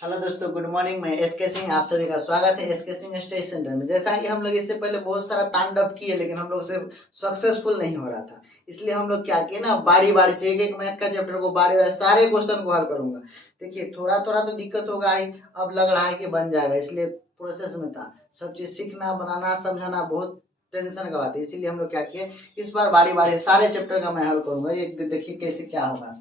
Hello दोस्तों, good morning. मैं SK Singh, आप सभी का स्वागत है एसके सिंह स्टडी सेंटर में। जैसा कि हम लोग इससे पहले बहुत सारा तांडव किए, लेकिन हम लोग से सक्सेसफुल नहीं हो रहा था। इसलिए हम लोग क्या किए ना, बारी बारी से एक एक मैथ का चैप्टर को बारी बारी सारे क्वेश्चन को हल करूंगा। देखिए, थोड़ा थोड़ा तो दिक्कत होगा ही, अब लग रहा है कि बन जाएगा। इसलिए प्रोसेस में था, सब चीज सीखना, बनाना, समझाना बहुत टेंशन का बात है। इसीलिए हम लोग क्या किए, इस बार बारी बारी सारे चैप्टर का मैं हल करूंगा। ये देखिए कैसे क्या होगा।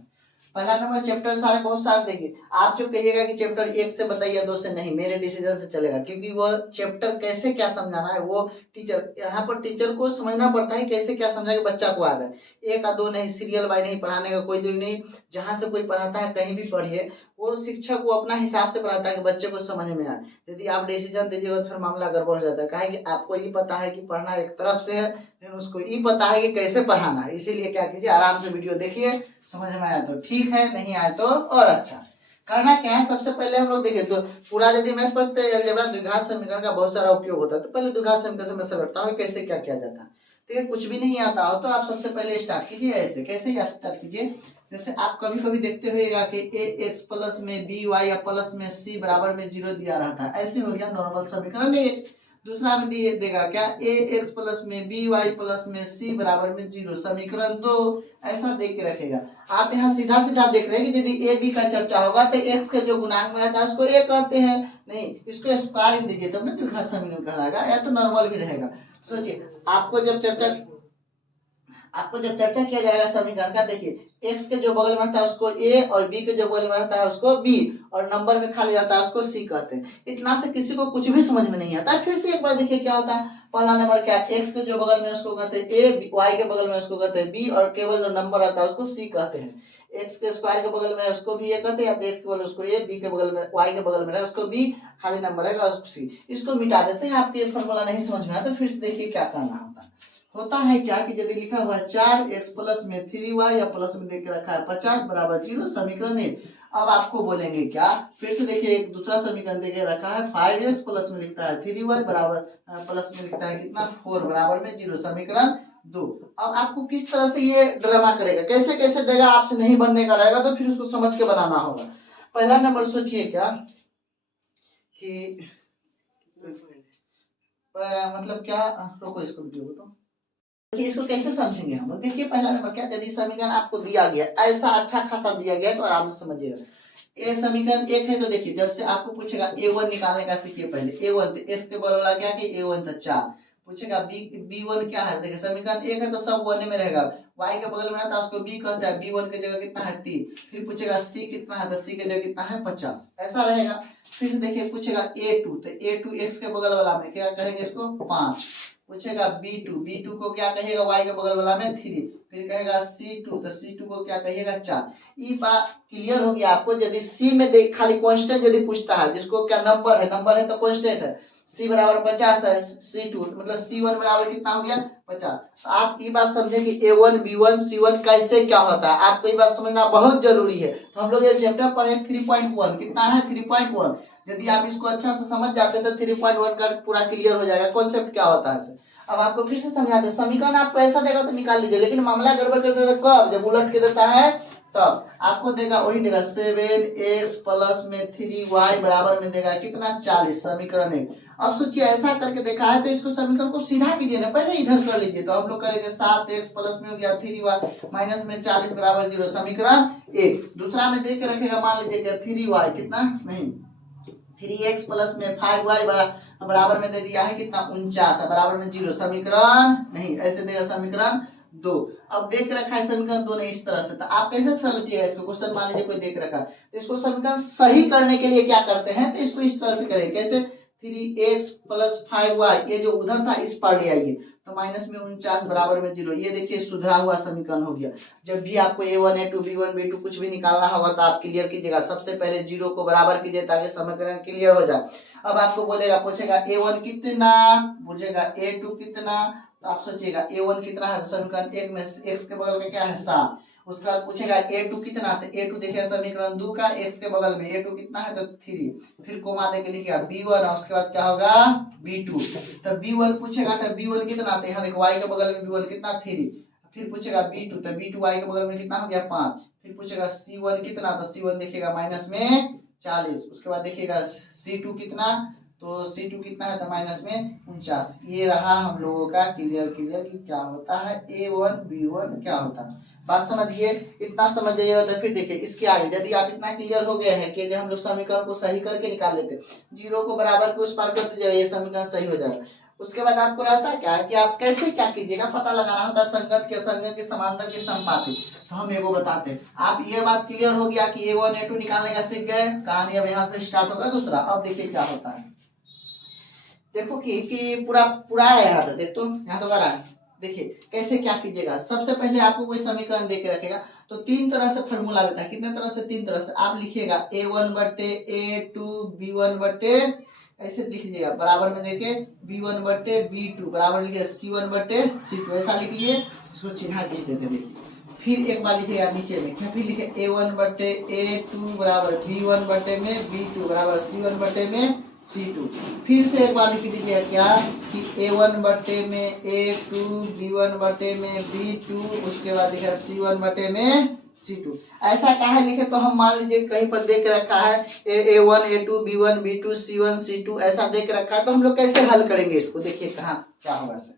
पहला नंबर चैप्टर सारे बहुत सारे देखिए। आप जो कहिएगा कि चैप्टर 1 से बताइए 2 से, नहीं, मेरे डिसीजन से चलेगा, क्योंकि वो चैप्टर कैसे क्या समझाना है वो टीचर, यहाँ पर टीचर को समझना पड़ता है कैसे क्या समझा कि बच्चा को आ जाए। 1 या 2 नहीं, सीरियल बाय नहीं, पढ़ाने का कोई जरूरी नहीं। जहां से कोई पढ़ाता है कहीं भी पढ़िए, वो शिक्षक वो अपना हिसाब से पढ़ाता है कि बच्चे को समझ में आए। यदि आप डिसीजन दीजिएगा तो फिर मामला गड़बड़ हो जाता है। कहे कि आपको ये पता है कि पढ़ना एक तरफ से है, फिर उसको ये पता है कि कैसे पढ़ाना है। इसीलिए क्या कीजिए, आराम से वीडियो देखिए, समझ में आया तो ठीक है, नहीं आया तो और अच्छा। करना क्या है, सबसे पहले हम लोग देखिए, तो पूरा यदि मैथ पढ़ते हैं अलजेब्रा, द्विघात समीकरण का बहुत सारा उपयोग होता है। तो पहले द्विघात समीकरण से मैं समझता हूँ कैसे क्या किया जाता है। ठीक है, कुछ भी नहीं आता हो तो आप सबसे पहले स्टार्ट कीजिए ऐसे। कैसे स्टार्ट कीजिए, जैसे आप कभी कभी देखते हुएगा कि ए एक्स प्लस में बी वाई या प्लस में सी बराबर में 0 दिया रहता है। ऐसे हो गया नॉर्मल समीकरण एक। दूसरा में दिए देगा क्या, ए एक्स प्लस में बी वाई प्लस में सी बराबर में 0, समीकरण 2। ऐसा देख के रखेगा। आप यहाँ सीधा सीधा देख रहे हैं कि यदि ए बी का चर्चा होगा तो एक्स के जो गुणांक में रहता है उसको ए कहते हैं। नहीं, इसको स्क्वायर में दीजिए तब ना द्विघात समीकरण कहलाएगा, या तो नॉर्मल भी रहेगा। सोचिए, आपको जब चर्चा किया जाएगा समीकरण का, देखिए एक्स के जो बगल में रहता है उसको ए, और बी के जो बगल में रहता है उसको बी, और नंबर में खाली रहता है उसको सी कहते हैं। इतना से किसी को कुछ भी समझ में नहीं आता। फिर से एक बार देखिए क्या होता है। पहला नंबर क्या, एक्स के जो बगल में उसको कहते हैं ए, वाई के बगल में उसको कहते हैं बी, और केवल जो नंबर रहता है उसको सी कहते हैं। एक्स के स्क्वायर के बगल में उसको भी ए कहते हैं, या एक्स के बगल में उसको ए, बी के बगल में, वाई के बगल में उसको बी, खाली नंबर है उसको सी। इसको मिटा देते हैं। आपको ये फॉर्मूला नहीं समझ में आया तो फिर से देखिए क्या करना होता है क्या कि यदि लिखा हुआ है 4x प्लस में 3y, या प्लस में देख के रखा है 50 बराबर 0, समीकरण 1। अब आपको बोलेंगे क्या, फिर से देखिए एक दूसरा समीकरण देके रखा है 5x प्लस में लिखता है 3y बराबर, प्लस में लिखता है कितना 4 बराबर में 0, समीकरण 2। अब आपको किस तरह से ये ड्रामा करेगा, कैसे कैसे देगा, आपसे नहीं बनने का रहेगा तो फिर उसको समझ के बनाना होगा। पहला नंबर सोचिए क्या कि मतलब क्या, रोको इसको वीडियो को। तो इसको कैसे समझेंगे हम लोग, देखिए पहला नंबर क्या, यदि समीकरण आपको दिया गया ऐसा अच्छा खासा दिया गया तो आराम से समझिएगा। ए समीकरण 1 है तो देखिए, जब से आपको पूछेगा a1 निकालने का सीखिए। पहले a1 तो x के बगल वाला क्या कि a1 तो 4, पूछेगा b1 क्या है, देखिए समीकरण 1 है तो सब 1 में रहेगा। y के बगल में रहता है उसको b कहता है, b1 की जगह कितना है 3। फिर पूछेगा c कितना है तो c की जगह कितना है 50, ऐसा रहेगा। फिर से देखिए पूछेगा a2 तो a2 x के बगल वाला में क्या करेंगे इसको 5। पूछेगा b2 को क्या कहिएगा y के बगल वाला में 3। फिर कहेगा c2 तो c2 को क्या कहिएगा 4। ये बात क्लियर हो गया आपको। यदि सी में देख खाली कांस्टेंट यदि पूछता है, जिसको क्या नंबर है तो कांस्टेंट है, सी बराबर 50 है, c2 मतलब c1 बराबर कितना हो गया 50। तो आप ये बात समझे कि a1 b1 c1 कैसे क्या होता है, आपको ये बात समझना बहुत जरूरी है। तो हम लोग ये चैप्टर पढ़े 3.1, कितना है 3.1। यदि आप इसको अच्छा से समझ जाते तो 3.1 का पूरा क्लियर हो जाएगा कॉन्सेप्ट क्या होता है। अब आपको फिर से समझाते, समीकरण आपको ऐसा देगा तो निकाल लीजिए, लेकिन मामला गड़बड़ कर देता कब, जब उलट के देता है तब आपको देगा वही देगा 7x प्लस में 3y बराबर में देगा कितना 40, समीकरण 1। अब सोचिए ऐसा करके देखा है तो इसको समीकरण को सीधा कीजिए ना, पहले इधर कर लीजिए। तो हम लोग करेंगे 7x प्लस में हो गया 3y माइनस में 40 बराबर 0, समीकरण 1। दूसरा में देख के रखेगा, मान लीजिए 3y कितना नहीं 3x प्लस में 5y बराबर में दे दिया है कितना 49 बराबर में 0, समीकरण नहीं, ऐसे देगा समीकरण 2। अब देख रखा है समीकरण 2 ने इस तरह से, तो आप कैसे समझिएगा इसको, क्वेश्चन मान लीजिए कोई देख रखा है तो इसको समीकरण सही करने के लिए क्या करते हैं, तो इसको इस तरह से करेंगे। कैसे 3x प्लस 5y, ये जो उधर था इस पर ले आइए तो माइनस में 49 बराबर में 0। ये देखिए सुधरा हुआ समीकरण हो गया। जब भी आपको a1 a2 b1 b2 कुछ भी निकालना होगा तो आप क्लियर कीजिएगा, सबसे पहले 0 को बराबर कीजिए ताकि समीकरण क्लियर हो जाए। अब आपको बोलेगा, पूछेगा a1 कितना, पूछेगा a2 कितना, तो आप सोचिएगा a1 कितना है, तो समीकरण 1 में x के बगल में क्या है 7। उसके बाद पूछेगा a2 कितना, तो a2 देखिए समीकरण 2 का x के बगल में a2 कितना है तो 3। फिर कोमा देके लिखिएगा b1, और उसके बाद क्या होगा b2। तो b1 पूछेगा तो b1 कितना, तो यहाँ देखो y के बगल में b1 कितना 3। फिर पूछेगा b2 तो b2 y के बगल में कितना हो गया 5। फिर पूछेगा c1 कितना, तो c1 देखिएगा माइनस में 40। उसके बाद देखिएगा C2 कितना, तो C2 कितना है तो माइनस में 49। ये रहा हम लोगों का क्लियर कि क्या होता है A1 B1 क्या होता है। बात समझिए, इतना समझ जाइएगा तो फिर देखिए इसके आगे यदि आप इतना क्लियर हो गए हैं कि हम लोग समीकरण को सही करके निकाल लेते, जीरो को बराबर के उस पार करते जाइए, ये समीकरण सही हो जाएगा। उसके बाद आपको रहता है क्या कि आप कैसे क्या कीजिएगा, पता लगाना होता है संगत के असंगत के समांतर के समपाती। तो हम एगो बताते हैं, आप ये बात क्लियर हो गया कि A1 A2 निकालने का सीख गए, कहानी अब यहाँ से स्टार्ट होगा दूसरा। अब देखिए क्या होता है, देखो कि पूरा पूरा है यहाँ तक, देख तो यहाँ तो रहा है। देखिए कैसे क्या कीजिएगा, सबसे पहले आपको कोई समीकरण दे के रखेगा तो तीन तरह से फॉर्मूला देता है। कितने तरह से, तीन तरह से। आप लिखिएगा A1 बटे A2 B1 बटे, ऐसे लिख लीजिएगा बराबर में देखे B1 बटे B2 बराबर लिखिए C1 बटे C2, ऐसा लिख लिए, उसको चिन्ह खींच देते। देखिए फिर एक बार लिखिएगा नीचे में, फिर लिखे A1 बटे A2 बराबर B1 बटे में B2 बराबर C1 बटे में C2। फिर से एक बार लिख लीजिएगा क्या कि A1 बटे में A2 B1 बटे में B2, उसके बाद लिखा C1 बटे में C2। ऐसा कहा है लिखे, तो हम मान लीजिए कहीं पर देख रखा है A1 A2 B1 B2 C1 C2 ऐसा देख रखा है, तो हम लोग कैसे हल करेंगे इसको, देखिए कहाँ क्या होगा सर।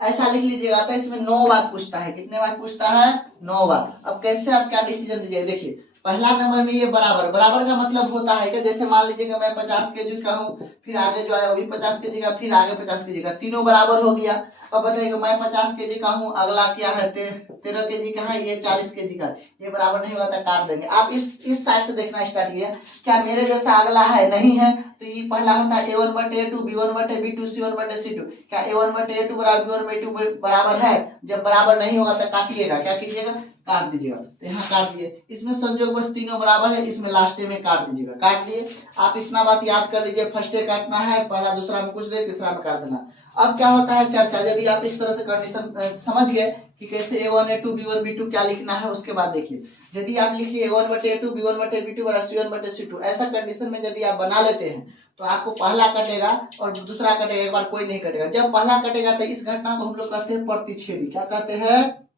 ऐसा लिख लीजिएगा, तो इसमें 9 बात पूछता है। कितने बात पूछता है, 9 बात। अब कैसे आप क्या डिसीजन दीजिए, देखिए पहला नंबर में ये बराबर, बराबर का मतलब होता है कि जैसे मान लीजिए कि मैं 50 केजी का हूँ, फिर आगे जो है वो भी 50 केजी का, फिर आगे 50 केजी का, तीनों बराबर हो गया। अब बताइएगा मैं 50 केजी का हूँ, अगला क्या है 13 केजी का है, ये 40 केजी का, ये बराबर नहीं होता, काट देंगे। आप इस साइड से देखना स्टार्ट किया, क्या मेरे जैसा अगला है, नहीं है, तो ये पहला होता है A1 बटे A2 B1 बटे B2 C1 बटे C2। क्या A1 बटे A2 बराबर B1 बटे B2 बराबर है, जब बराबर नहीं होगा तो काटिएगा, क्या कीजिएगा, काट दीजिएगा। तो यहाँ काट दिए, इसमें संयोग बस तीनों बराबर है, इसमें लास्ट में काट दीजिएगा, काट दिए। आप इतना बात याद कर लीजिए, फर्स्ट काटना है, पहला दूसरा में कुछ नहीं, तीसरा में काट देना। अब क्या होता है चर्चा, यदि आप इस तरह से कंडीशन समझ गए कि कैसे A1 A2 B1 B2 क्या लिखना है, उसके बाद देखिए यदि आप लिखिए A1 बटे A2 B1 बटे B2 बराबर C1 बटे C2, ऐसा कंडीशन में यदि आप बना लेते हैं तो आपको पहला कटेगा और दूसरा कटेगा, एक बार कोई नहीं कटेगा। जब पहला कटेगा तो इस घटना को हम लोग कहते हैं प्रतिच्छेदी। क्या कहते हैं,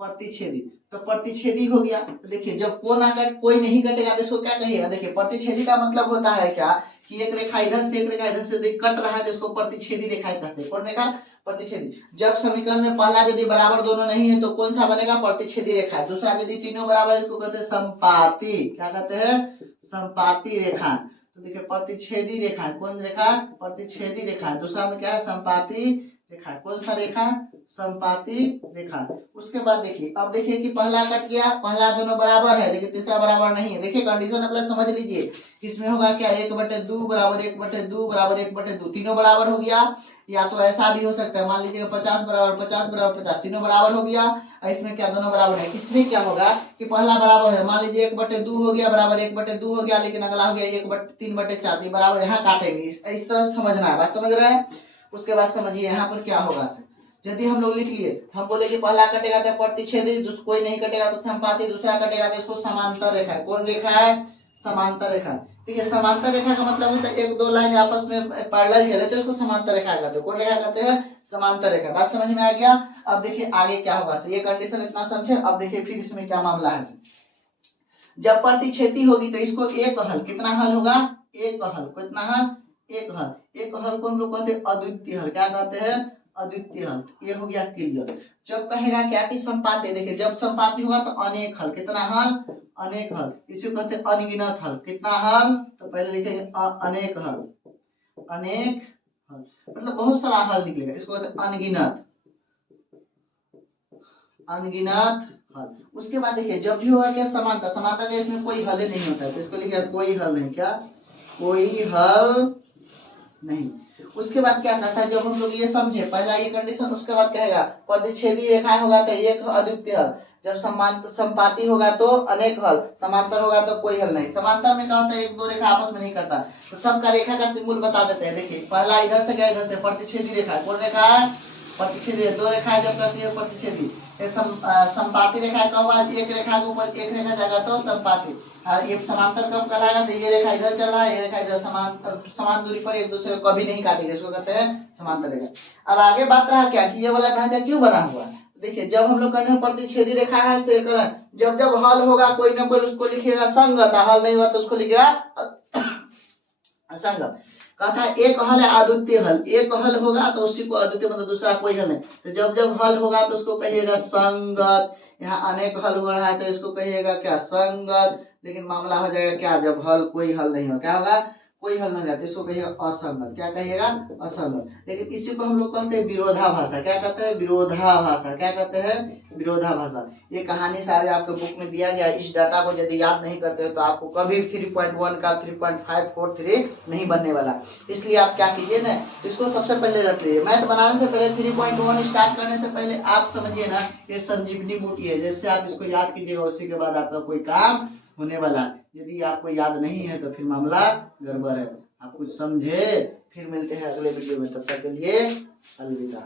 प्रतिच्छेदी। तो प्रतिच्छेदी हो गया। तो देखिए जब कोई नहीं कटेगा तो इसको क्या कहिएगा, देखिए प्रतिच्छेदी का मतलब होता है क्या कि एक रेखा इधर से एक रेखा इधर से कट रहा है तो इसको प्रतिच्छेदी रेखाएं कहते हैं। कौन रेखा, प्रतिच्छेदी। जब समीकरण में पहला यदि बराबर दोनों नहीं है तो कौन सा बनेगा, प्रतिच्छेदी रेखा। दूसरा यदि तीनों बराबर इसको कहते हैं संपाती। क्या कहते हैं, संपाती रेखा। तो देखिए प्रतिच्छेदी रेखा, कौन रेखा, प्रतिच्छेदी रेखा। दूसरा में क्या है, संपाती रेखा। कौन सा रेखा, संपाती रेखा। उसके बाद देखिए, अब देखिए कि पहला कट गया, पहला दोनों बराबर है लेकिन तीसरा बराबर नहीं है। देखिए कंडीशन अपना समझ लीजिए, इसमें होगा क्या 1/2 बराबर 1/2 बराबर 1/2, तीनों बराबर हो गया। या तो ऐसा भी हो सकता है, मान लीजिए 50 बराबर 50 बराबर 50, तीनों बराबर हो गया। इसमें क्या दोनों बराबर है, इसमें क्या होगा कि पहला बराबर है, मान लीजिए 1/2 हो गया बराबर 1/2 हो गया, लेकिन अगला हो गया 1/3/4 बराबर, यहाँ काटेंगे। इस तरह से समझना है, बात समझ रहे हैं। उसके बाद समझिए यहाँ पर क्या होगा, यदि हम लोग लिख लिए, हम बोले कि पहला कटेगा तो प्रतिच्छेदी, कोई नहीं कटेगा तो संपाती, दूसरा कटेगा तो इसको समांतर रेखा है। कौन रेखा है, समांतर रेखा। ठीक है, समांतर रेखा का मतलब होता है एक दो लाइन आपस में पैरेलल चले तो इसको समांतर रेखा कहते हैं। कौन रेखा कहते हैं, समांतर रेखा। बात समझ में आ गया। अब देखिए आगे क्या होगा, ये कंडीशन इतना समझे। अब देखिए फिर इसमें क्या मामला है, जब प्रतिच्छेदी होगी तो इसको एक हल, कितना हल होगा, एक हल। कितना हल, एक हल। एक हल को हम लोग कहते हैं अद्वितीय हल। क्या कहते हैं, अद्वितीय हल। ये हो गया क्लियर। जब कहेगा क्या कि संपाती, देखिए जब संपाती होगा तो अनेक हल। कितना हल, अनेक हल। इसी को कहते हैं अनगिनत हल। कितना हल, तो पहले लिखेंगे अनेक हल। अनेक हल मतलब बहुत सारा हल निकलेगा, इसको कहते हैं अनगिनत, अनगिनत हल। उसके बाद देखिए जब भी होगा क्या, समांतर। समांतर का इसमें कोई हल नहीं होता है तो इसको लिखिए कोई हल नहीं। क्या, कोई हल नहीं। उसके बाद क्या कहता है, जब हम लोग ये समझे पहला ये कंडीशन, उसके बाद कहेगा प्रतिच्छेदी रेखा होगा तो एक अद्वितीय हल, जब समांतर संपाती होगा तो अनेक हल, समांतर होगा तो कोई हल नहीं। समांतर में क्या होता है, एक दो रेखा आपस में नहीं करता, तो सबका रेखा का सिंबल बता देते हैं। देखिए पहला इधर से गया, इधर से प्रतिच्छेदी रेखा। कौन रेखा है, प्रतिच्छेदी। दो रेखा जब करती है प्रतिच्छेदी। संपाती रेखा कब होगा, एक रेखा के ऊपर एक रेखा जाएगा तो संपाती। ये समांतर कब कहलाएगा, तो ये रेखा इधर चल रहा है, ये रेखा इधर, समान दूरी पर एक दूसरे को कभी नहीं काटेंगे, इसको कहते हैं समांतर रेखा। अब आगे बात रहा क्या कि ये वाला ढांचा क्यों बना हुआ है, देखिए जब हम लोग करने प्रतिच्छेदी रेखा है तो एक जब जब हल होगा कोई ना कोई उसको लिखेगा संगत, हल नहीं हुआ तो उसको लिखेगा असंगत। कहता है एक हल है अद्वितीय हल, एक हल होगा तो उसी को अद्वितीय मतलब दूसरा कोई हल नहीं, तो जब जब हल होगा तो उसको कहिएगा संगत। यहाँ अनेक हल हो रहा है तो इसको कहिएगा क्या संगत। लेकिन मामला हो जाएगा क्या जब हल कोई हल नहीं हो, क्या होगा कोई हल नहीं जाता, इसको कहिएगा असंगत। क्या कहिएगा असंगत। लेकिन इसी को हम लोग कहते हैं विरोधाभासा। क्या कहते हैं विरोधाभासा। क्या कहते हैं विरोधाभासा। ये कहानी सारे आपके बुक में दिया गया है। इस डाटा को यदि याद नहीं करते हो तो आपको कभी 3.1 का 3.543 नहीं बनने वाला। इसलिए आप क्या कीजिए ना, इसको सबसे पहले रख लीजिए। मैथ बनाने से पहले 3.1 स्टार्ट करने से पहले आप समझिए ना ये संजीवनी बूटी है, जैसे आप इसको याद कीजिएगा उसी के बाद आपका कोई काम होने वाला है। यदि आपको याद नहीं है तो फिर मामला गड़बड़ है। आप कुछ समझे। फिर मिलते हैं अगले वीडियो में, तब तक के लिए अलविदा।